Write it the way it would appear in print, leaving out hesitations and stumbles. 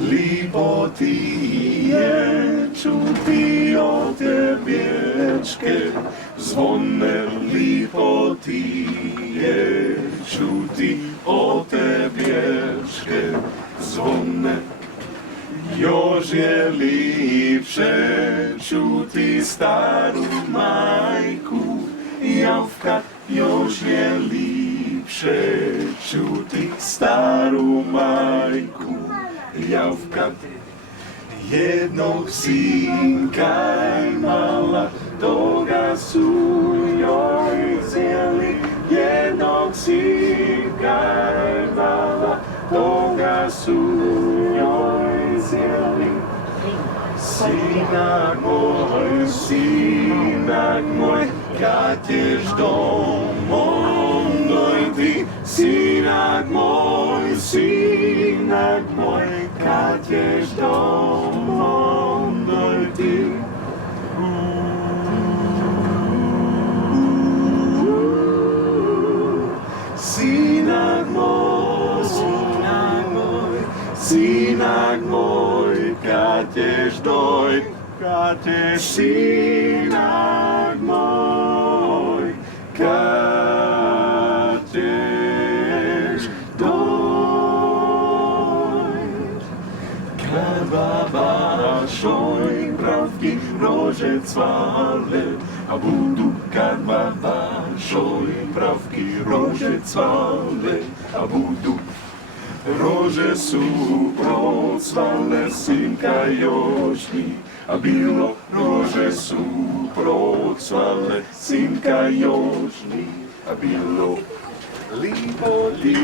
Lipo ti je čuti od vječke zvone, lipo ti je čuti od vječke zvone. Još je lipše čuti staru majku javkat, još je lipše čuti staru majku javkat. Jednog sinka imala, toga su joj cijeli. Jednog sinka imala, toga su joj cijeli. Sinak moj, kad ćeš domov dojti? Sinak moj, kad ćeš domov dojti? Sinak moj, kad ćeš dojti? Sinak moj, kad ćeš dojt? Kad vašoj pravki rože cvale, a budu kad vašoj pravki rože cvale, a budu. Rože su procvale, sinka još ni, a bilo. Rože su procvale, sinka još ni, a bilo. Lipo ti